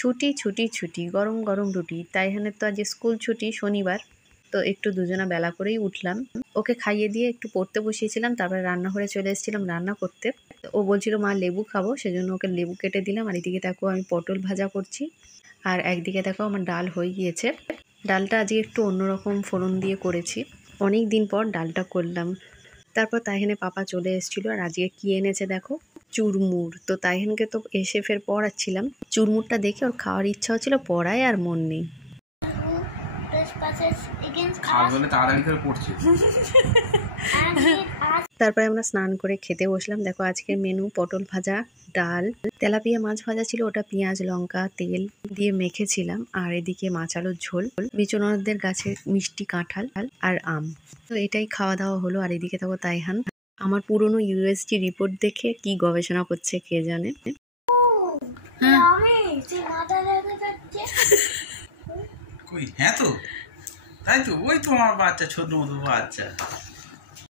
ছুটি ছুটি ছুটি, গরম গরম রুটি। তাইহানের তো আজ স্কুল ছুটি, শনিবার, তো একটু দুজনা বেলা করেই উঠলাম। ওকে খাইয়ে দিয়ে একটু পড়তে বসিয়েছিলাম, তারপরে রান্নাঘরে চলে এসেছিলাম রান্না করতে। ও বলছিল মা লেবু খাবো, সেজন্য ওকে লেবু কেটে দিলাম। আর এদিকে দেখো আমি পটল ভাজা করছি, আর একদিকে দেখো আমার ডাল হয়ে গিয়েছে। ডালটা আজকে একটু অন্যরকম ফোড়ন দিয়ে করেছি, অনেক দিন পর ডালটা করলাম। তারপর তাইহানে পাপা চলে এসেছিল, আর আজকে কি এনেছে দেখো, চুরমুর। তো তাইহানকে তো এসে ফের পড়াচ্ছিলাম, চুরমুরটা দেখে ওর খাওয়ার ইচ্ছা হচ্ছিল, পড়ায় আর মন নেই। তারপরে আমরা স্নান করে খেতে বসলাম। দেখো আজকের মেনু পটল ভাজা, ডাল, তেলাপিয়া মাছ ভাজা ছিল, ওটা পেঁয়াজ লঙ্কা তেল দিয়ে মেখেছিলাম। আর এদিকে মাছ আলুর ঝোল, বিচনদের গাছের মিষ্টি কাঁঠাল আর আম। তো এটাই খাওয়া দাওয়া হলো। আর এদিকে দেখো তাইহান আমার পুরনো ইউএসজি রিপোর্ট দেখে কি গবেষণা করছে কে জানে। হ্যাঁ তো তাই তো, ওই তোমার বাচ্চা ছোট মতো বাচ্চা।